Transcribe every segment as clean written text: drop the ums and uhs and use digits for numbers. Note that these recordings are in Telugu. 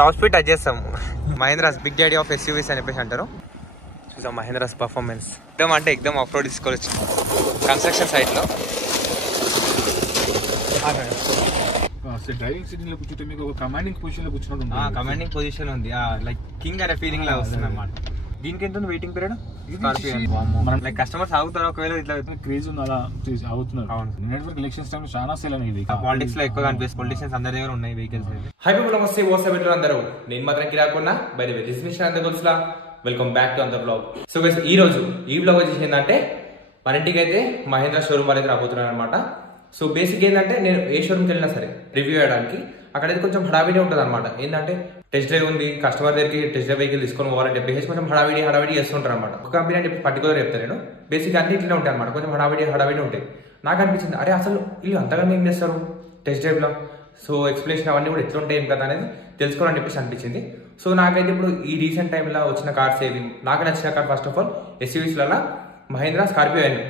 టాప్ స్పీడ్ టచ్ చేస్తాం. మహేంద్రాస్ బిగ్ డాడీ ఆఫ్ ఎస్యూవీస్ అని చెప్పేసి అంటారు. చూసాం మహేంద్రాస్ పర్ఫార్మెన్స్ అంటే ఎక్దమ్ ఆఫ్ రోడ్ తీసుకోవచ్చు కన్స్ట్రక్షన్ సైట్ లో. డ్రైవింగ్ సీట్ లో కూర్చుంటే మీకు ఒక కమాండింగ్ పొజిషన్ లో కూర్చున్నట్టు కమాండింగ్ పొజిషన్ ఉంది. లైక్ కింగ్ అనే ఫీలింగ్ లా వస్తుంది అన్నమాట. దీనికి ఎంత వెయిటింగ్ పీరియడ్? లైక్ కస్టమర్స్ ఆగుతారు ఒకవేళ ఇట్లా క్రేజ్ ఉంది అలా అవుతున్నారు. నెట్వర్క్ ఎలక్షన్స్ టైం చాలా సేల్ అనేది పాలిటిక్స్ లో ఎక్కువ అనిపిస్తుంది. పొలిటిషియన్స్ అందరి దగ్గర ఉన్నాయి వెహికల్స్. హై పీపుల్, నమస్తే. అందరూ నేను మాత్రం కిరాకున్నా by the way this mission అంత గొలుసులా. వెల్కమ్ బ్యాక్ టు అందర్ బ్లాగ్. సో గైస్ ఈ బ్లాగ్ వచ్చేసి ఏంటంటే మన ఇంటికి అయితే మహేంద్ర షోరూమ్ వాళ్ళకి రాబోతున్నాను అనమాట. సో బేసిక్ ఏంటంటే నేను ఏ షోరూమ్కి వెళ్ళినా సరే రివ్యూ చేయడానికి అక్కడైతే కొంచెం హడావిడి ఉంటుంది అనమాట. ఏంటంటే టెస్ట్ డ్రైవ్ ఉంది, కస్టమర్ దగ్గరికి టెస్ట్ డ్రైవ్ వెహికల్ తీసుకొని పోవాలని చెప్పేసి కొంచెం హడావిడి చేస్తుంటారు అనమాట. ఒక కంపెనీ అంటే పర్టికులర్ చెప్తాను నేను. బేసిక్ అన్ని ఇట్లనే ఉంటాయి అనమాట, కొంచెం హడావిడి ఉంటాయి. నాకు అనిపించింది అరే అసలు వీళ్ళు అంతగా ఏం చేస్తారు టెస్ట్ డ్రైవ్లో, సో ఎక్స్ప్లెనేషన్ అవన్నీ కూడా ఎట్లా ఉంటాయి ఏం కదా అనేది తెలుసుకోవాలని చెప్పేసి అనిపించింది. సో నాకైతే ఇప్పుడు ఈ రీసెంట్ టైంలో వచ్చిన కార్స్ ఏవి నాకు నచ్చిన కార్, ఫస్ట్ ఆఫ్ ఆల్ ఎస్యూవీస్లలో మహేంద్ర స్కార్పియో ఎన్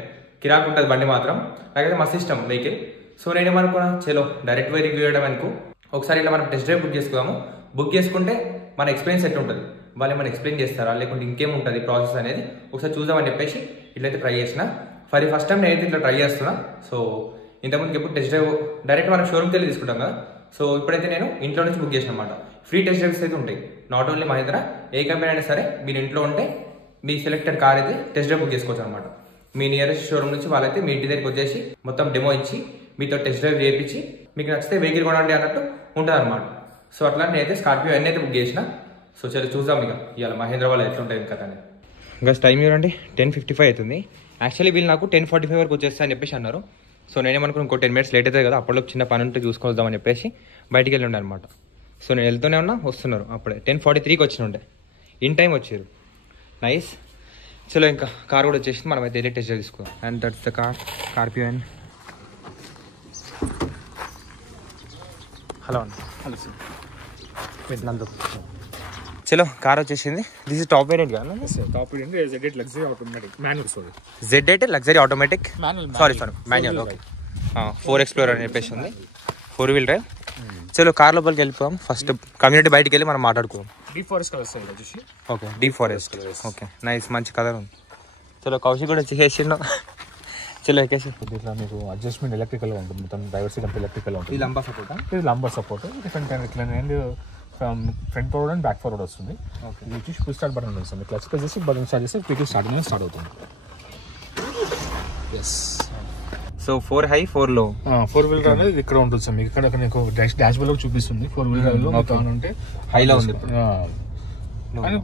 కిరాక్ ఉంటుంది బండి మాత్రం. నాకైతే మస్తు ఇష్టం వెహికల్. సో నేనేమనుకున్నా చలో డైరెక్ట్ పోయి రివ్యూ చేయడం అనుకో ఒకసారి ఇట్లా మనం టెస్ట్ డ్రైవ్ బుక్ చేసుకుందాము. బుక్ చేసుకుంటే మన ఎక్స్పీరియన్స్ ఎట్లా ఉంటుంది, వాళ్ళు ఏమైనా ఎక్స్ప్లెయిన్ చేస్తారా లేకుంటే ఇంకేముంటుంది ప్రాసెస్ అనేది ఒకసారి చూద్దామని చెప్పేసి ఇట్లయితే ట్రై చేసిన. ఫస్ట్ టైం నేనైతే ఇట్లా ట్రై చేస్తున్నా. సో ఇంతకుముందుకు ఎప్పుడు టెస్ట్ డ్రైవ్ డైరెక్ట్ మనం షోరూమ్కి వెళ్ళి తీసుకుంటాం కదా. సో ఇప్పుడైతే నేను ఇంట్లో నుంచి బుక్ చేసిన అనమాట. ఫ్రీ టెస్ట్ డ్రైవ్స్ అయితే ఉంటాయి. నాట్ ఓన్లీ మహేంద్ర, ఏ కంపెనీ అయినా సరే మీరు ఇంట్లో ఉంటే మీ సెలెక్టెడ్ కార్ అయితే టెస్ట్ డ్రైవ్ బుక్ చేసుకోవచ్చు అనమాట. మీ నియరెస్ట్ షోరూమ్ నుంచి వాళ్ళైతే మీ ఇంటి దగ్గరికి వచ్చేసి మొత్తం డెమో ఇచ్చి మీతో టెస్ట్ డ్రైవ్ చేయించి మీకు నచ్చితే వెహికల్ కొనండి అన్నట్టు ఉంటుంది అనమాట. సో అట్లా నేనైతే స్కార్పియో ఎన్ అయితే బుక్ చేసిన. సో చలో చూద్దాం ఇక ఇవాళ మహేంద్ర వాళ్ళు ఎట్లుంటాయి కదా అని. ఇంకా టైం చూడండి 10:55 అవుతుంది. యాక్చువల్లీ వీళ్ళు నాకు 10:45 వరకు వచ్చేస్తా అని చెప్పేసి అన్నారు. సో నేనేమనుకున్నాను ఇంకో 10 minutes లేట్ అవుతుంది కదా, అప్పట్లో చిన్న పని ఉంటే చూసుకొద్దామని చెప్పేసి బయటికి వెళ్ళి ఉండే అనమాట. సో నేను వెళ్తూనే ఉన్నా, వస్తున్నారు. అప్పుడే 10:43కి వచ్చిన ఉండే, ఇన్ టైం వచ్చారు. నైస్. చలో ఇంకా కార్ కూడా వచ్చేసి మనం అయితే టెస్ట్ డ్రైవ్ తీసుకుందాం. And that's the car, Scorpio N. Hello hello sir, Nandu. చలో కార్ వచ్చేసింది. దిస్ ఇస్ టాప్ వేరియంట్ కదా? Top variant Z8 luxury automatic manual. Z8 luxury automatic sorry manual. Okay. 4 Explorer అని చెప్పేసి ఉంది, 4-wheel డ్రైవ్. చలో కార్ లోపలికి వెళ్ళిపోదాం. ఫస్ట్ కమ్యూనిటీ బయటికి వెళ్ళి మనం మాట్లాడుకోదాం. డీప్ ఫారెస్ట్ కలర్ సార్ వచ్చేసి. Okay, deep forest. Okay nice, మంచి కలర్ ఉంది. చలో కౌశిక్ కూడా చేసిండు. చలో ఎక్కేసి. ఇట్లా మీకు అడ్జస్ట్మెంట్ ఎలక్ట్రికల్ ఉంటుంది, మొత్తం డ్రైవర్ సీట్ అంతా ఎలక్ట్రికల్ ఉంటుంది. ఇది లంబా సపోర్ట్, ఇది లంబర్ సపోర్ట్. డిఫరెంట్ కైండ్ ఇట్లా and front forward and back forward వస్తుంది. ఇది వచ్చి ఫుల్ స్టార్ట్ బటన్ వస్తుంది. క్లచ్ ప్రెస్ చేసి బటన్ స్టార్ట్ చేస్తే క్విక్ స్టార్ట్ అనేది స్టార్ట్ అవుతుంది. Yes. So 4 high 4 low. 4-wheel drive అనేది ఇక్కడ ఉంటుంది సార్. మీకు ఇక్కడ మీకు డాష్ బోర్డ్ లో చూపిస్తుంది 4-wheel డ్రైవ్ లో అంటే హైలో ఉంది.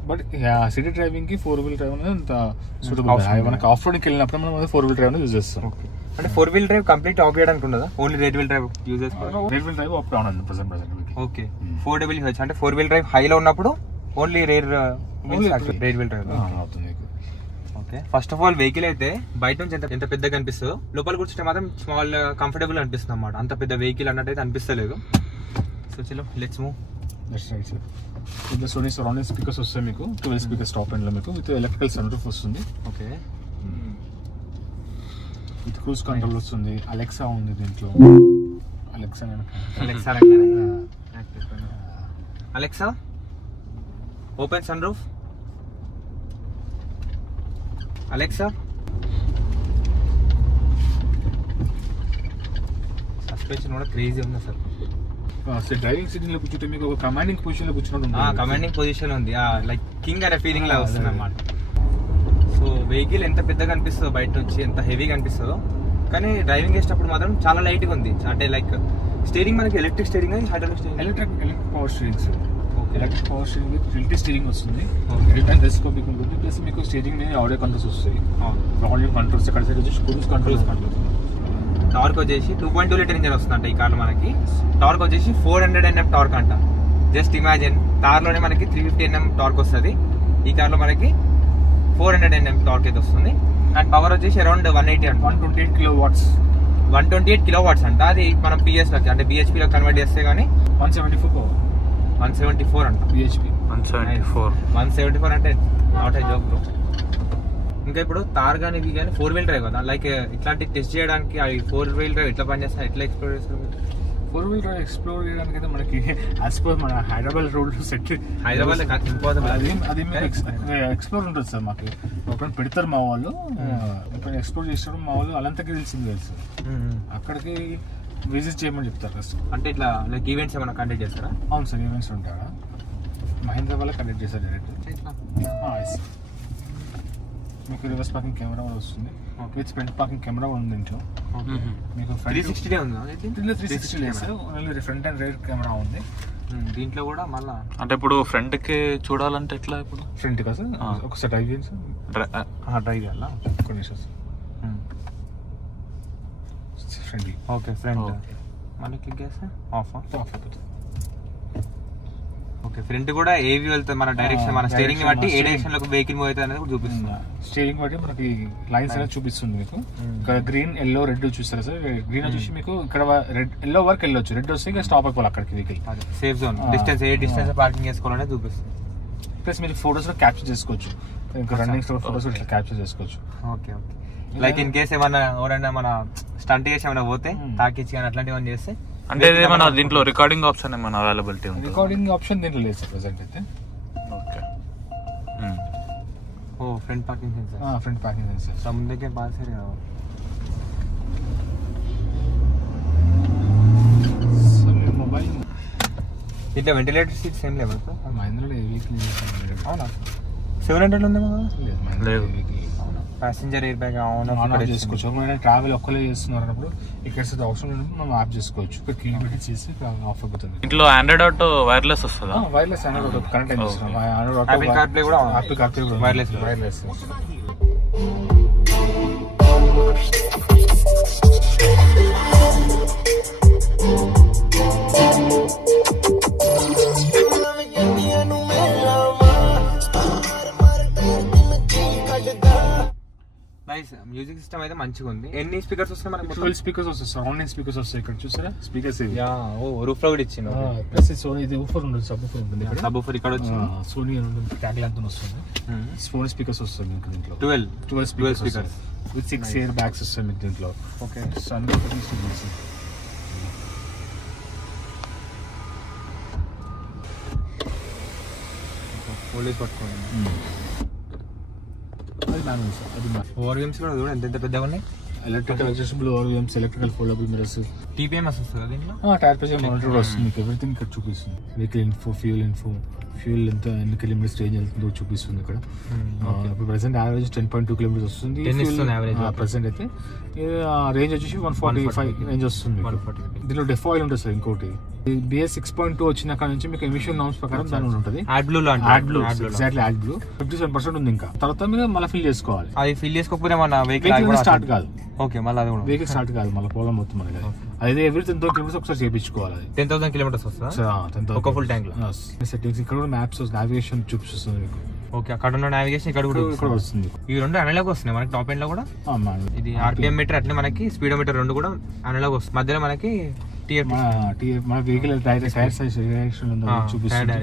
బట్ సిటీ డ్రైవింగ్ కి 4-wheel డ్రైవ్ అనేది అంత సూటబుల్. మనకి ఆఫ్ రోడ్కి వెళ్ళినప్పుడు మనం 4-wheel డ్రైవ్ యూజ్ చేస్తాం. అంటే 4-wheel డ్రైవ్ కంప్లీట్ ఆఫ్ చేయడానికి ఉండదా? ఓన్లీ రైట్-wheel డ్రైవ్ యూజ్ చేస్తాం. రైట్-wheel డ్రైవ్ ఆఫ్ అవునండి ప్రెజెంట్. ఓకే. 4WH అంటే 4-wheel డ్రైవ్ హైలో ఉన్నప్పుడు ఓన్లీ రైట్-wheel డ్రైవ్ అవుతుంది. Okay. First of all vehicle అయితే బయట నుంచి ఎంత పెద్దగా అనిపిస్తుందో లోపల కూర్చుంటే మాత్రం స్మాల్ కంఫర్టబుల్ అనిపిస్తుంది అన్నమాట. అంత పెద్ద వెహికల్ అన్నట్టు అయితే అనిపిస్తలేదు. సో చలో లెట్స్ మూవ్. ఇది సోనీ సరౌండింగ్ స్పీకర్స్ వస్తాయి మీకు, 12 స్పీకర్స్ టాప్ ఎండ్ లో మీకు విత్ ఎలక్ట్రికల్ సన్ రూఫ్ వస్తుంది. ఓకే. విత్ క్రూజ్ కంట్రోల్ వస్తుంది. అలెక్సా ఉంది దీంట్లో. Alexa open sunroof. Alexa suspension కూడా క్రేజీ ఉంది సార్. డ్రైవింగ్ సీట్ లో కూర్చుంటే మీకు ఒక కమాండింగ్ పొజిషన్ లో కూర్చున్నట్టు. కమాండింగ్ పొజిషన్ ఉంది. లైక్ కింగ్ అనే ఫీలింగ్ లా వస్తుంది అన్నమాట. సో వెహికల్ ఎంత పెద్దగా అనిపిస్తుందో బయట నుంచి, ఎంత హెవీగా అనిపిస్తుందో, కానీ డ్రైవింగ్ చేసేటప్పుడు మాత్రం చాలా లైట్ గా ఉంది. అంటే లైక్ స్టీరింగ్ మనకి electric steering, hydraulic steering. Electric power steering sir. Electric power steering with tilt steering వస్తుంది. రిటర్న్ టెలిస్కోపిక్ ఉంటుంది. ప్లస్ మీకు స్టీరింగ్ ఆడియో కంట్రోల్స్ వస్తాయి. వాల్యూమ్ కంట్రోల్స్, ఇక్కడ సైడ్ వచ్చేసి క్రూజ్ కంట్రోల్స్. టార్క్ వచ్చేసి 2.2 లీటర్ ఇంజన్ వస్తుందంట ఈ కార్లో మనకి. టార్క్ వచ్చేసి 400 Nm టార్క్ అంట. జస్ట్ ఇమాజిన్, కార్లోనే మనకి 350 Nm టార్క్ వస్తుంది, ఈ కార్లో మనకి 400 Nm టార్క్ అయితే వస్తుంది. అండ్ పవర్ వచ్చేసి అరౌండ్ 180 అంట. 128 కిలోవాట్స్ అంట. అది మనం PS లో అంటే BHP లో కన్వర్ట్ చేస్తే కానీ 174 అంట. BHP 174 అంటే నాట్ ఏ జోక్ బ్రో. ఇంకా ఇప్పుడు తార్ కానీ ఇవి కానీ 4-wheel డ్రైవ్ కదా, లైక్ ఇట్లాంటి టెస్ట్ చేయడానికి అవి 4-wheel డ్రైవ్ ఎట్లా పనిచేస్తాయి, ఎట్లా ఎక్స్ప్లోర్ చేస్తారు? 4-wheel drive ఎక్స్ప్లోర్ చేయడానికి అయితే మనకి మన హైదరాబాద్ రోడ్ సెట్ హైదరాబాద్ అది ఎక్స్ప్లోర్ ఉంటుంది సార్. మాకు ఎప్పుడైనా పెడతారు మా వాళ్ళు, ఎప్పుడైనా ఎక్స్ప్లోర్ చేసినప్పుడు మా వాళ్ళు అనంతగిరి తెలుసు, అక్కడికి విజిట్ చేయమని చెప్తారు ఫస్ట్. అంటే ఇట్లా లైక్ ఈవెంట్స్ ఏమైనా కండక్ట్ చేస్తారా? అవును సార్, ఈవెంట్స్ ఉంటారా, మహేంద్ర వాళ్ళ కండక్ట్ చేస్తారు డైరెక్ట్. మీకు రివర్స్ పార్కింగ్ కెమెరా కూడా వస్తుంది, విత్ ఫ్రంట్ పార్కింగ్ కెమెరా ఉంది దీంట్లో. మీకు 360 ఉందా? 360 లేదు sir, only front and right camera ఉంది దీంట్లో కూడా. మళ్ళీ అంటే ఇప్పుడు ఫ్రంట్ కి చూడాలంటే ఎట్లా? ఇప్పుడు ఫ్రంట్ కదా సార్, ఒకసారి డ్రైవ్ చేయండి సార్. డ్రైవ్ చేయాలా కొన్ని సార్ ఫ్రంట్. ఓకే ఫ్రంట్ మళ్ళీ క్లిక్ చేస్తే ఆఫ్ అవుతుంది. ఓకే ఫ్రంట్ కూడా ఏ వ్యూ వెళ్తుంది, మన డైరెక్షన్ మన స్టీరింగ్ బట్టి ఏ డైరెక్షన్ లో వెహికల్ మూవ్ అవుతుంది అనేది కూడా చూపిస్తుంది. స్టీరింగ్ బట్టి మనకి లైన్స్ అనేది చూపిస్తుంది మీకు. ఇక్కడ గ్రీన్ ఎల్లో రెడ్ చూస్తారా సార్? గ్రీన్ వచ్చేసి మీకు ఇక్కడ రెడ్ ఎల్లో వరకు వెళ్ళొచ్చు, రెడ్ వస్తే ఇంకా స్టాప్ అయిపోవాలి అక్కడికి vehicle. Safe zone distance, a distance parking చేసుకోవాలనేది చూపిస్తుంది. ప్లస్ మీరు ఫోటోస్ లో క్యాప్చర్ చేసుకోవచ్చు, ఇంకా రన్నింగ్ ఫోటోస్ ఇట్లా క్యాప్చర్ చేసుకోవచ్చు. Okay okay. Like in case ఏమన్నా ఎవరైనా మన స్టంట్ చేసి ఏమైనా పోతే తాకిచ్చి కానీ అట్లాంటివి ఏమైనా చేస్తే అంటే ఏమైనా దీంట్లో రికార్డింగ్ ఆప్షన్ ఏమైనా అవైలబిలిటీ ఉంది? రికార్డింగ్ ఆప్షన్ దీంట్లో లేదు సార్ ప్రెసెంట్ అయితే. Okay. Oh front parking sensor, front parking sensor ముందుకే పాస్ అయ్యారు. సో మీ మొబైల్ ఇట్లా వెంటిలేటర్ సీట్స్ ఏం లేవు సార్ మహేంద్రలో ఏ వెహికల్? అవునా 700 ఉంది లేదు. Passenger air bag on off చేసుకోవచ్చు. ఒకవేళ ట్రావెల్ ఒక్కలే చేస్తున్నారు అన్నప్పుడు ఇక్కడ అవసరం లేనప్పుడు మనం ఆఫ్ చేసుకోవచ్చు. ఇక్కడ కీ పెట్టి చేసి ఆఫ్ అయిపోతుంది. ఇంట్లో ఆండ్రాయిడ్ ఆటో వైర్లెస్ వస్తుందా? వైర్లెస్ ఆండ్రాయిడ్ ఆటో కనెక్ట్ అయ్యి చేస్తున్నాం. యాపిల్ కార్ప్లే కూడా వైర్లెస్. మ్యూజిక్ సిస్టమ్ అయితే మంచిగా ఉంది. ఎన్ని స్పీకర్స్ వస్తాయి మనకి? 12 స్పీకర్స్ వస్తాయి, సరౌండింగ్ స్పీకర్స్ వస్తాయి. ఇక్కడ చూసారా స్పీకర్స్ ఇవి. రూఫ్ లో కూడా ఇచ్చింది. ప్లస్ ఇది ఊఫర్ ఉంటుంది, సబ్ ఊఫర్ ఉంటుంది. సబ్ ఊఫర్ ఇక్కడ వచ్చింది. సోనీ ట్యాగ్ ల్యాంప్ వస్తుంది. సోనీ స్పీకర్స్ వస్తుంది మీకు దీంట్లో. 12 స్పీకర్స్ విత్ 6 ఎయిర్ బ్యాగ్స్ వస్తాయి మీకు దీంట్లో. ఓకే. సన్ పోలీస్ పట్టుకోండి. అది మ్యానువల్ సార్, అది ఓవర్వ్యూమ్స్ కూడా చూడండి ఎంత పెద్దగా ఉన్నాయి. Electrical adjustable ORVMs, electrical foldable mirrors, TPMS వస్తుంది దీంట్లో. టైర్ ప్రెషర్ మానిటర్ వస్తుంది మీకు. ఎవ్రీథింగ్ ఇక్కడ చూపిస్తుంది. వెహికల్ ఇన్ఫో, ఫ్యూల్ ఎంత ఎన్ని కిలోమీటర్స్ రేంజ్ వెళ్తుందో చూపిస్తుంది ఇక్కడ. ఇప్పుడు ప్రెసెంట్ యావరేజ్ 10.2 కిలోమీటర్స్ వస్తుంది ప్రెసెంట్ అయితే. రేంజ్ వచ్చేసి 145 రేంజ్ వస్తుంది. దీనిలో డెఫ్ ఆయిల్ ఉంటుంది సార్. ఇంకోటి BS 6.2 వచ్చిన కాడ నుంచి మీకు ఎమిషన్ నార్మ్స్ ప్రకారం దాని ఉంటుంది. Add blue exactly add blue 57% ఉంది. ఇంకా తర్వాత మీరు మళ్ళీ ఫిల్ చేసుకోవాలి. అది ఫిల్ చేసుకోకపోతే మన వెహికల్ స్టార్ట్ కాదు. ఓకే, మళ్ళీ అది కూడా వెహికల్ స్టార్ట్ కాదు, మళ్ళీ ప్రాబ్లం అవుతుంది మనకి. అదే ఎవ్రీ 10,000 కిలోమీటర్స్ ఒకసారి చేయించుకోవాలి. 10,000 కిలోమీటర్స్ వస్తుంది ఒక ఫుల్ ట్యాంక్ లో. సెట్టింగ్స్ ఇక్కడ కూడా మ్యాప్స్, నావిగేషన్ చూపిస్తుంది మీకు. ఓకే, అక్కడ ఉన్న నావిగేషన్ ఇక్కడ కూడా వస్తుంది. ఈ రెండు అనలాగ్ వస్తున్నాయి మనకి. టాప్ ఎండ్ లో కూడా ఇది RPM మీటర్, అట్లే మనకి స్పీడోమీటర్ రెండు కూడా అనలాగ్ వస్తుంది. మధ్యలో మనకి మన వెహికల్ టైర్ సైజ్ డైరెక్షన్ చూపిస్తుంది.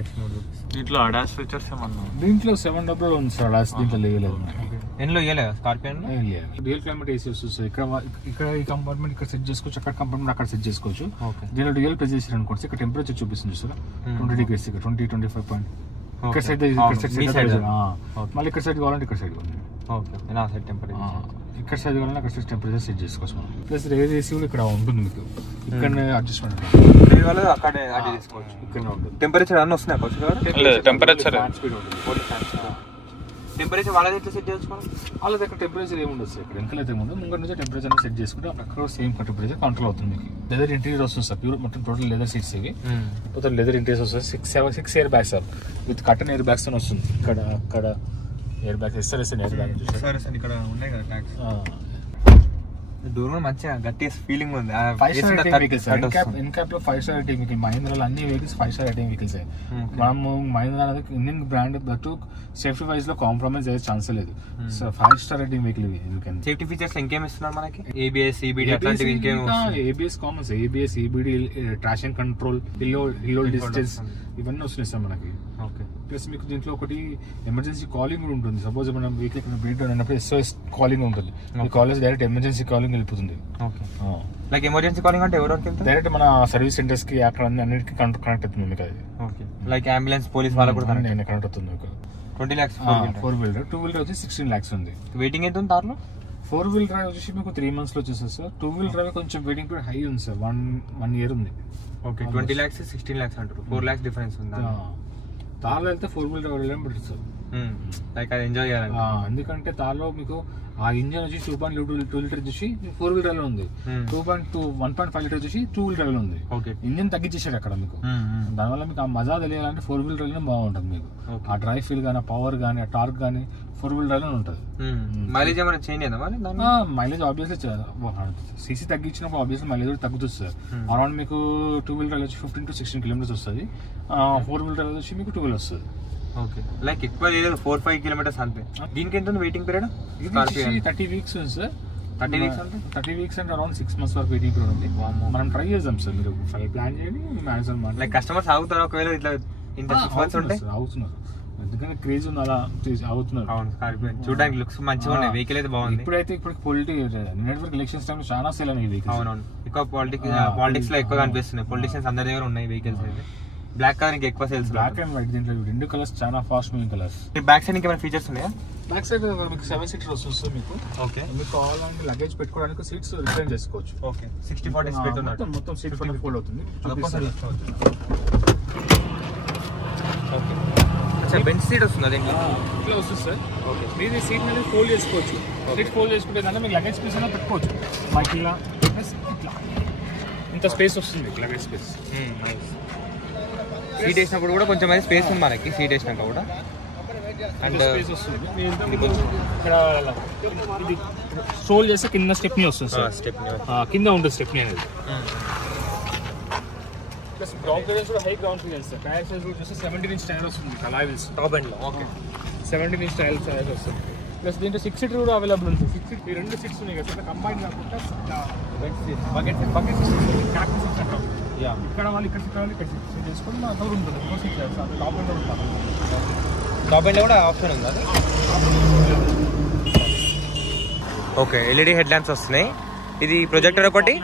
దీంట్లో అడాస్ ఫీచర్స్ ఏమన్నా? దీంట్లో 700 ఉంది సార్. అడాస్ దీంట్లో లేయలేదు. ఎన్లో ఇవ్వలేదు స్కార్పియన్. డ్యూయల్ క్లైమేట్ AC వస్తుంది. ఇక్కడ ఈ కంపార్ట్మెంట్ ఇక్కడ సెట్ చేసుకోవచ్చు, అక్కడ కంపార్ట్మెంట్ అక్కడ సెట్ చేసుకోవచ్చు. దీనిలో డ్యూయల్ ప్రెస్ చేసి అనుకోండి. ఇక్కడ టెంపరేచర్ చూపిస్తుంది సార్ 20 degrees, ఇక్కడ 20-25. ఇక్కడ సెట్ మళ్ళీ ఇక్కడ సైడ్ కావాలంటే ఇక్కడ సైడ్ ఇక్కడ సైడ్ కావాలంటే అక్కడ సైడ్ టెంపరేచర్ సెట్ చేసుకోవచ్చు మనం. ప్లస్ రేర్ AC కూడా ఇక్కడ ఉంటుంది మీకు. ఇక్కడ అడ్జస్ట్మెంట్ అక్కడే చేసుకోవచ్చు. ఇక్కడ ఉంటుంది. టెంపరేచర్ అన్నీ వస్తున్నాయి. టెంపరేచర్ వాళ్ళది ఎట్లా సెట్ చేసుకోవాలి? వాళ్ళ దగ్గర టెంపరేచర్ ఏముండదు సార్. ఇక్కడ వెనకాల అయితే ముందు ముంగట నుంచి టెంపరేచర్ సెట్ చేసుకుంటే అక్కడ సేమ్ టెంపరేచర్ కంట్రోల్ అవుతుంది మీకు. లెదర్ ఇంటీరియర్ వస్తుంది సార్. ప్యూర్ మొత్తం టోటల్ లెదర్ సీట్స్ ఇవి. మొత్తం లెదర్ ఇంటీరియర్ వస్తుంది. 6 air bags sir with curtain air bags అని వస్తుంది. ఇక్కడ అక్కడ air bags SRS air bag ఇక్కడ ఉన్నాయి కదా ట్యాక్స్. దూరం మంచిగా గట్టిగా ఫీలింగ్ ఉంది. 5-star రేటింగ్ వెహికల్స్ ఇన్కాప్ లో 5-star రేటింగ్ వెహికల్. మహీంద్రాలో అన్ని వెహికల్స్ 5-star రేటింగ్ వెహికల్స్. మనము మహీంద్రా అనేది Indian brand, but safety wise లో కాంప్రమైజ్ అయ్యే ఛాన్స్ లేదు. సో 5-star రేటింగ్ వెహికల్ ఇవి. సేఫ్టీ ఫీచర్స్ ఇంకేం ఇస్తున్నారు మనకి? ABS, EBD అట్లాంటివి ఇంకేం? ABS Commons, ABS, EBD, traction control, hill distance ఇవన్నీ వస్తున్నాయి సార్ మనకి. ఓకే. ప్లస్ మీకు దీంట్లో ఒకటి ఎమర్జెన్సీ కాలింగ్ కూడా ఉంటుంది. సపోజ్ మనం వెహికల్ బ్రేక్ డౌన్ అయినప్పుడు SOS కాలింగ్ ఉంటుంది. ఈ college direct emergency calling calling వెళ్ళిపోతుంది. లైక్ ఎమర్జెన్సీ కాలింగ్ అంటే ఎవరికి డైరెక్ట్ మన సర్వీస్ సెంటర్స్ కి అక్కడ అన్నిటికీ కనెక్ట్ అవుతుంది మీకు అది. లైక్ అంబులెన్స్ పోలీస్ వాళ్ళకి కూడా కనెక్ట్ అవుతుంది మీకు. 20 lakhs 4-wheeler. 2-wheeler వచ్చి 16 lakhs ఉంది. వెయిటింగ్ ఎంత ఉంది కార్లో? 4-wheel drive వచ్చేసి మీకు 3 months లో వచ్చేస్తుంది సార్. 2-wheel drive కొంచెం వెయిటింగ్ పీరియడ్ హై ఉంది సార్, 1 year ఉంది. 20 lakhs 16 lakhs అంటారు, 4 lakhs డిఫరెన్స్ ఉంది. తార్లో వెళ్తే 4-wheel drive వెళ్ళడం బెటర్ సార్. లైక్ అది ఎంజాయ్ చేయాలి. ఎందుకంటే తార్లో మీకు ఆ ఇంజన్ వచ్చి 2.2 లీటర్ వచ్చి 4-wheel drive లో ఉంది, 1.5 లీటర్ వచ్చి 2-wheel drive లో ఉంది. ఇంజన్ తగ్గించేసాడు అక్కడ మీకు. దానివల్ల మీకు ఆ మజా తెలియాలంటే 4-wheel drive లో బాగుంటుంది మీకు. ఆ డ్రైవ్ ఫీల్ కానీ, ఆ పవర్ కానీ, ఆ టార్క్ కానీ 4-wheel drive లో ఉంటుంది. మైలేజ్ ఏమైనా చేంజ్ అయిందా? మైలేజ్ ఆబ్వియస్లీ సీసీ తగ్గించినప్పుడు ఆబ్వియస్లీ మైలేజ్ కూడా తగ్గుతుంది సార్. అరౌండ్ మీకు 2-wheel drive వచ్చి 15 to 16 kilometers వస్తుంది. 4-wheel drive వచ్చి మీకు 12 వస్తుంది. లైక్ ఎక్కువ లేదు, 4-5 kilometers అంతే. దీనికి ఎంత వెయిటింగ్ పీరియడ్? 30 weeks ఉంది సార్. 30 weeks అంటే అరౌండ్ 6 months వరకు వెయిటింగ్ పీరియడ్ ఉంది. మనం ట్రై చేద్దాం సార్, మీరు ప్లాన్ చేయండి. మ్యాక్సిమం లైక్ కస్టమర్స్ ఆగుతారు ఒకవేళ ఇట్లా ఇంత 6 months ఉంటే? అవుతున్నారు, ఎందుకంటే క్రేజ్ ఉంది అలా అవుతున్నారు. చూడడానికి లుక్స్ మంచిగా ఉన్నాయి, వెహికల్ అయితే బాగుంది. ఇప్పుడు నెట్వర్క్ ఎలక్షన్స్ టైం చాలా సేల్ అయినాయి వెహికల్స్. అవునవును, ఎక్కువ పాలిటిక్స్ లో ఎక్కువ కనిపిస్తున్నాయి. పొలిటీషియన్స్ అందరి దగ్గర ఉన్నాయి వెహికల్స్ అయితే. బ్లాక్ కలర్ ఇంకా ఎక్కువ సేల్స్. బ్లాక్ అండ్ వైట్, దీంట్లో 2 కలర్స్ చాలా fast moving colours. Back side ఇంకేమైనా ఫీచర్స్ ఉన్నాయా? బ్యాక్ సైడ్ మీకు 7-seater వస్తుంది మీకు. మీకు కావాలంటే లగేజ్ పెట్టుకోవడానికి సీట్స్ రిటర్న్ చేసుకోవచ్చు. 60-40 స్పేస్ ఉన్నట్టు మొత్తం సీట్ ఫోల్డ్ అవుతుంది. బెంచ్ సీట్ వస్తుంది అదే ఇట్లా వస్తుంది సార్. మీరు సీట్ అనేది ఫోల్డ్ చేసుకోవచ్చు. సీట్ ఫోల్డ్ చేసుకుంటే దాంట్లో మీకు లగేజ్ స్పేస్ అయినా పెట్టుకోవచ్చు. మాకు ఇలా ఇట్లా ఇంత స్పేస్ వస్తుంది, లగేజ్ స్పేస్. సీట్ వేసినప్పుడు కూడా కొంచెం అయితే స్పేస్ ఉంది మనకి, సీట్ వేసినాక కూడా. అండ్ స్పేస్ వస్తుంది. ఇక్కడ ఇది స్ట్రోల్ చేస్తే కింద స్టెప్నీ వస్తుంది సార్. స్టెప్నీ కింద ఉంటుంది స్టెప్నీ అనేది. ప్లస్ గ్రౌండ్ క్లియరెన్స్ కూడా high ground clearance sir. Tyre size కూడా చూస్తే 17-inch టైర్ వస్తుంది అలాయ్ వీల్స్ టాప్ ఎండ్ లో. 17-inch టైర్ సైజ్ వస్తుంది. ప్లస్ దీంట్లో 6-seater కూడా అవైలబుల్ ఉంది. 6-seater ఈ 2 సీట్స్ ఉన్నాయి కదా, కంబైన్ కాకుండా బకెట్ క్యాప్టెన్ సీట్స్ అంటాం. ఇక్కడ వాళ్ళు ఇక్కడ సీట్ వాళ్ళు ఇక్కడ సీట్ చేసుకొని మా డోర్ ఉంటుంది. ఇంకో సీట్ టాప్ ఎండ్ ఉంటుంది. టాప్ ఎండ్ కూడా ఆప్షన్ ఉంది అది. ఓకే, ఎల్ఈడి హెడ్ ల్యాంప్స్ వస్తున్నాయి. ఇది ప్రొజెక్టర్ ఒకటి,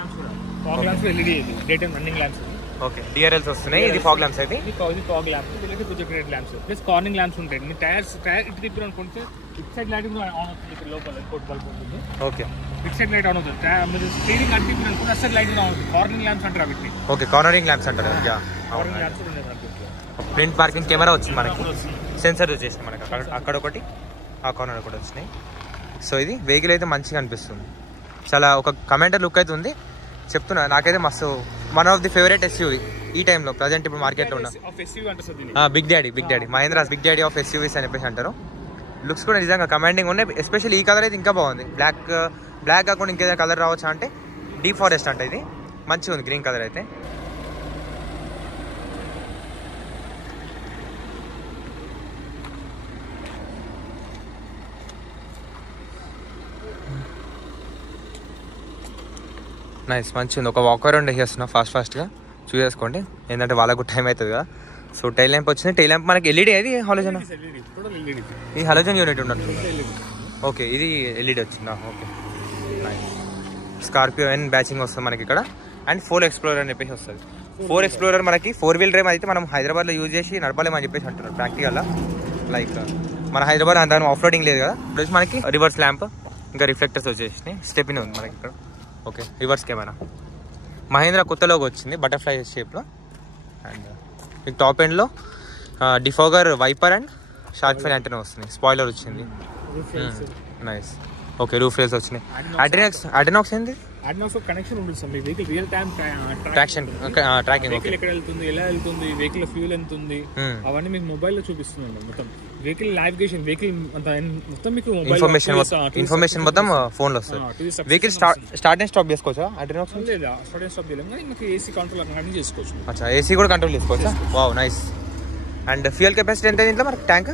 fog lamps, LED day time running lamps. Okay, DRLs వస్తున్నాయి. ఇది ఫాగ్ ల్యాంప్స్ అయితే. ఇది ఫాగ్ ల్యాంప్స్, ఇది projector lamps. Plus Corning lamps ఉంటాయి. మీ టైర్ ఇటు తిప్పిన అనుకుంటే ఇటు సైడ్ లైటింగ్ ఆన్ అవుతుంది. ఇక్కడ లోపల ఇంకోటి బల్బ్ ఉంటుంది. ఓకే, ఇటు సైడ్ లైట్ ఆన్ అవుతుంది. మీరు స్టీరింగ్ అంటే తిప్పిన అనుకుంటే అటు సైడ్ లైటింగ్ ఆన్ అవుతుంది. కార్నింగ్ ల్యాంప్స్ అంటారు వీటిని. ఓకే, కార్నరింగ్ ల్యాంప్స్ అంటారు. కార్నింగ్ ల్యాంప్స్ ఉన్నాయి. ఫ్రంట్ పార్కింగ్ కెమెరా వచ్చింది మనకి, సెన్సర్ వచ్చేసింది మనకి. అక్కడ ఒకటి, ఆ కార్నర్ ఒకటి వచ్చినాయి. సో ఇది వెహికల్ అయితే మంచిగా అనిపిస్తుంది. చాలా ఒక కమెంటర్ లుక్ అయితే ఉంది. చెప్తున్నా, నాకైతే మస్తు one of the favourite SUV ఈ టైంలో ప్రజెంట్ ఇప్పుడు మార్కెట్లో ఉన్న. Big daddy Mahindra's big daddy of SUVs అని చెప్పేసి అంటారు. లుక్స్ కూడా నిజంగా కమాండింగ్ ఉన్నాయి. ఎస్పెషల్లీ ఈ కలర్ అయితే ఇంకా బాగుంది. బ్లాక్ కాకుండా ఇంకేదైనా కలర్ రావచ్చా అంటే డీప్ ఫారెస్ట్ అంటే ఇది మంచిగా ఉంది, గ్రీన్ కలర్ అయితే. నైస్, మంచిగా ఉంది. ఒక వాక్ అరౌండ్ వేసేస్తున్నా ఫాస్ట్గా చూసేసుకోండి, ఏంటంటే వాళ్ళకు టైం అవుతుంది కదా. సో టైల్ ల్యాంప్ వచ్చింది. టైల్ ల్యాంప్ మనకి ఎల్ఈడి, అది హాలోజన్, ఇది హాలోజన్ యూనిట్ ఉన్నట్టు. ఓకే, ఇది ఎల్ఈడి వచ్చిందా? Okay, nice. స్కార్పియో అండ్ బ్యాచింగ్ వస్తుంది మనకి ఇక్కడ. అండ్ 4 Explorer అని చెప్పేసి వస్తుంది. 4 Explorer మనకి 4-wheel drive అయితే మనం హైదరాబాద్లో యూజ్ చేసి నడపలేమని చెప్పేసి అంటున్నారు ప్రాక్టికల్గా. లైక్ మన హైదరాబాద్ అంత ఆఫ్ రోడింగ్ లేదు కదా. ఇప్పుడు మనకి రివర్స్ ల్యాంప్, ఇంకా రిఫ్లెక్టర్స్ వచ్చేసినాయి. స్టెప్ని ఉంది మనకి ఇక్కడ. ఓకే, రివర్స్ కెమెరా మహేంద్రా కొత్త లోగో వచ్చింది బటర్ఫ్లై షేప్లో. అండ్ మీకు టాప్ ఎండ్లో defogger, wiper and shark fin antenna వస్తుంది. స్పాయిలర్ వచ్చింది. నైస్. ఓకే, రూఫ్ రేల్స్ వచ్చినాయి. అడ్రినాక్స్ ఏంది? అడ్రినాక్స్ కనెక్షన్ ఉంటుంది సార్. మీ వెహికల్ రియల్ టైం ట్రాకింగ్ ఎక్కడ వెళ్తుంది, ఎలా వెళ్తుంది, వెహికల్ ఫ్యూల్ ఎంత ఉంది, అవన్నీ మీకు మొబైల్లో చూపిస్తుంది. మొత్తం వెహికల్ నావిగేషన్, వెహికల్ మొత్తం మీకు ఇన్ఫర్మేషన్ మొత్తం ఫోన్లో వస్తుంది. వెహికల్ స్టార్ట్ అండ్ స్టాప్ చేసుకోవచ్చా? అడ్రినాక్స్ లేదా స్టార్ట్ అండ్ స్టాప్ చేయలేము, కానీ మీకు ఏసీ కంట్రోల్ అన్నీ చేసుకోవచ్చు. అచ్చా, ఏసీ కూడా కంట్రోల్ చేసుకోవచ్చా? Wow, nice. And fuel capacity ఎంత దీంట్లో మనకి? ట్యాంక్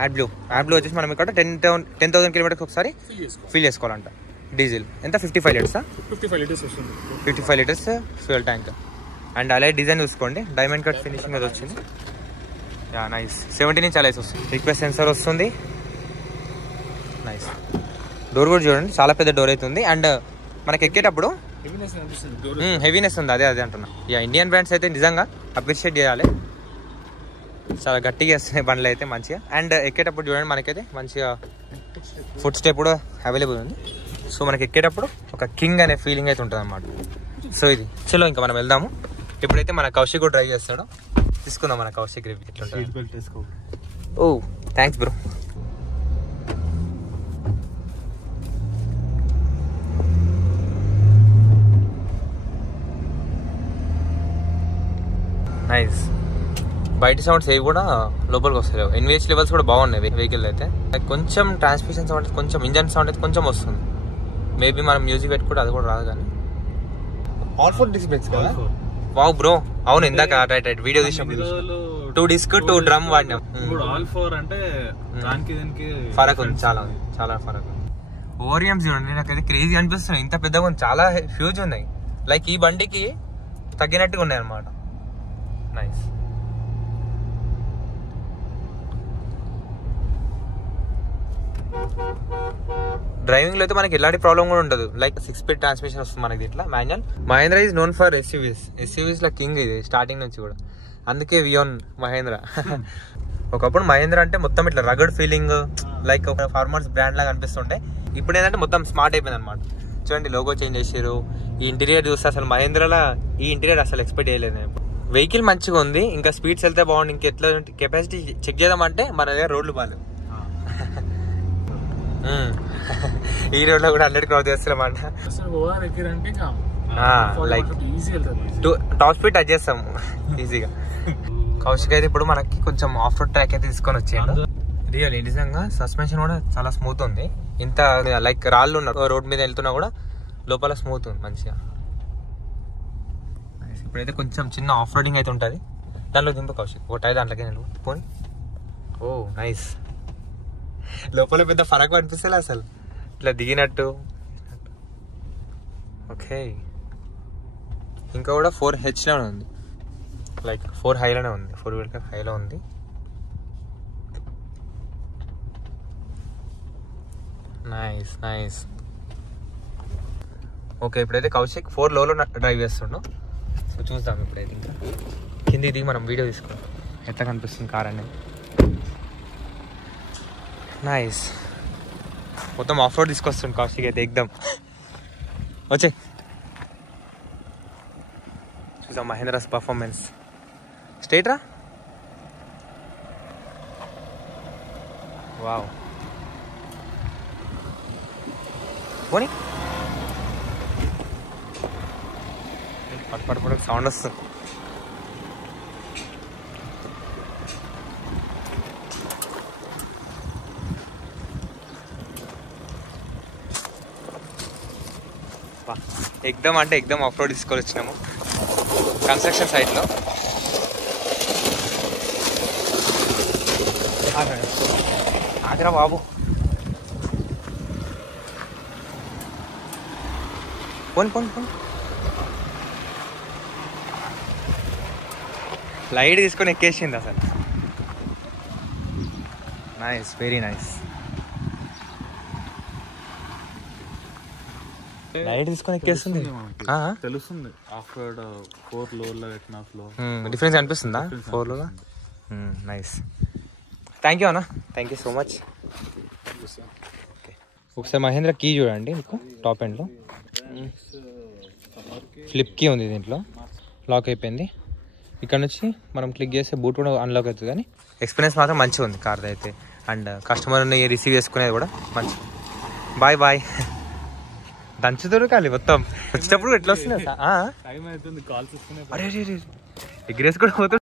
యాడ్ బ్లూ వచ్చేసి మనం ఇక్కడ 10,000 kilometers ఒకసారి ఫిల్ చేసుకోవాలంట. డీజిల్ ఎంత? 55 liters. 55 liters fuel tank. And అలాగే డిజైన్ చూసుకోండి, డైమండ్ కట్ ఫినిషింగ్ అది వచ్చింది. Yeah, nice. 17-inch అలైస్ వస్తుంది. రిక్వెస్ట్ సెన్సర్ వస్తుంది. నైస్. డోర్ కూడా చూడండి చాలా పెద్ద డోర్ అయితే ఉంది. అండ్ మనకి ఎక్కేటప్పుడు హెవీనెస్ ఉంది. అదే అంటున్నా. ఇక ఇండియన్ బ్రాండ్స్ అయితే నిజంగా అప్రిషియేట్ చేయాలి. చాలా గట్టిగా వేస్తున్నాయి బండ్లు అయితే మంచిగా. అండ్ ఎక్కేటప్పుడు చూడండి మనకైతే మంచిగా ఫుడ్ స్టెప్ కూడా అవైలబుల్ ఉంది. సో మనకి ఎక్కేటప్పుడు ఒక కింగ్ అనే ఫీలింగ్ అయితే ఉంటుంది అన్నమాట. సో ఇది చలో ఇంకా మనం వెళ్దాము. ఇప్పుడైతే మన కౌశిక్ కూడా డ్రైవ్ చేస్తాడు. తీసుకుందాం మన కౌశిక్ రివ్యూ ఎట్లుంటుంది. ఓ థ్యాంక్స్ బ్రో. నైస్. బయట సౌండ్స్ ఏవి కూడా లోపలికి వస్తాయి. ఎన్విహెచ్ లెవెల్స్ కూడా బాగున్నాయి వెహికల్ అయితే. కొంచెం ట్రాన్స్మిషన్ సౌండ్ అయితే కొంచెం, ఇంజన్ సౌండ్ అయితే కొంచెం వస్తుంది. మేబీ మనం మ్యూజిక్ పెట్టుకుంటే అది కూడా రాదు. కానీ ఆల్ 4 డిస్క్ బ్రేక్స్ కదా. Wow bro. అవును ఇందాక రైట్ వీడియో తీసినప్పుడు 2 డిస్క్ 2 డ్రమ్ వాడినాం. ఆల్ 4 అంటే దానికి దీనికి ఫరక్ ఉంది. చాలా ఫరక్ ఉంది. ఓరియంస్ చూడండి నాకైతే క్రేజీ అనిపిస్తున్నాయి. ఇంత పెద్దగా ఉంది. చాలా హ్యూజ్ ఉన్నాయి. లైక్ ఈ బండికి తగ్గినట్టుగా ఉన్నాయి అన్నమాట. నైస్. డ్రైవింగ్ లో అయితే మనకి ఎలాంటి ప్రాబ్లం కూడా ఉండదు. లైక్ 6 స్పీడ్ ట్రాన్స్మిషన్ వస్తుంది మనకి ఇట్లా manual. Mahindra is known for SUVs లా కింగ్ ఇది స్టార్టింగ్ నుంచి కూడా. అందుకే వియోన్ మహేంద్ర. ఒకప్పుడు మహేంద్ర అంటే మొత్తం ఇట్లా రగడ్ ఫీలింగ్, లైక్ ఒక ఫార్మర్స్ బ్రాండ్ లాగా అనిపిస్తుంటే ఇప్పుడు ఏంటంటే మొత్తం స్మార్ట్ అయిపోయింది అనమాట. చూడండి లోగో చేంజ్ చేసారు. ఈ ఇంటీరియర్ చూస్తే అసలు మహేంద్రలా ఈ ఇంటీరియర్ అసలు ఎక్స్పెక్ట్ చేయలేదు నేను. వెహికల్ మంచిగా ఉంది. ఇంకా స్పీడ్స్ వెళ్తే బాగుంది. ఇంకా ఎట్లా కెపాసిటీ చెక్ చేద్దామంటే మన దగ్గర రోడ్లు బాగాలేవు. ఈ రోడ్ లో కూడా 100 క్రాస్ చేస్తామంట. లైక్ టాప్ స్పీడ్ టచ్ చేస్తాము ఈజీగా. కౌశిక్ అయితే ఇప్పుడు మనకి కొంచెం ఆఫ్ రోడ్ ట్రాక్ అయితే తీసుకొని వచ్చాడు. రియల్ నిజంగా సస్పెన్షన్ కూడా చాలా స్మూత్ ఉంది. ఇంత లైక్ రాళ్ళు ఉన్న రోడ్ మీద వెళ్తున్నా కూడా లోపల స్మూత్ ఉంది మంచిగా. ఇప్పుడైతే కొంచెం చిన్న ఆఫ్ రోడింగ్ అయితే ఉంటుంది. దాంట్లో దింపు కౌశిక్ ఒక టైర్ దాంట్లోకి నేను పోని. ఓ నైస్. లోపల పెద్ద ఫరక్ అనిపిస్తుంది అసలు ఇట్లా దిగినట్టు. ఓకే ఇంకా కూడా 4H లోనే ఉంది. లైక్ 4 హైలోనే ఉంది. 4 వీలర్ హైలో ఉంది. నైస్. ఓకే ఇప్పుడైతే కౌశిక్ 4 లోలో డ్రైవ్ చేస్తుండు. సో చూద్దాం ఇప్పుడైతే ఇంకా కింద దిగి మనం వీడియో తీసుకుందాం ఎట్లా కనిపిస్తుంది కార్ అనేది. నైస్. మొత్తం ఆఫ్ రోడ్ తీసుకొస్తుంది కౌశిక్ అయితే ఎగ్దమ్. వచ్చే చూద్దాం మహేంద్రాస్ పర్ఫార్మెన్స్. స్ట్రైట్ రా. వావ్ పోనీ. పట్టు సౌండ్ వస్తుంది. ఎగ్దమ్ అంటే ఎగ్దమ్ ఆఫ్ రోడ్ తీసుకొని వచ్చినాము కన్స్ట్రక్షన్ సైట్లో. ఆగరా బాబు. పోన్ లైట్ తీసుకొని ఎక్కేసింది అసలు. Nice, very nice. లైట్ తీసుకొని ఎక్కేస్తుంది. తెలుస్తుంది ఆఫ్ రోడ్ 4 లోలో ఎట్లా ఫ్లో డిఫరెన్స్ అనిపిస్తుందా 4 లో? నైస్. థ్యాంక్ యూ అన్న, థ్యాంక్ యూ సో మచ్. ఒకసారి మహేంద్ర కీ చూడండి మీకు టాప్ ఎండ్లో ఫ్లిప్ కీ ఉంది. దీంట్లో లాక్ అయిపోయింది. ఇక్కడ నుంచి మనం క్లిక్ చేస్తే బూట్ కూడా అన్లాక్ అవుతుంది. కానీ ఎక్స్పీరియన్స్ మాత్రం మంచిగా ఉంది కార్ది అయితే. అండ్ కస్టమర్ని రిసీవ్ చేసుకునేది కూడా మంచి. Bye bye. దంచు దొరకాలి మొత్తం. వచ్చేటప్పుడు ఎట్లా వస్తుంది? అరే ఎగ్రెస్ కూడా పోతుంది.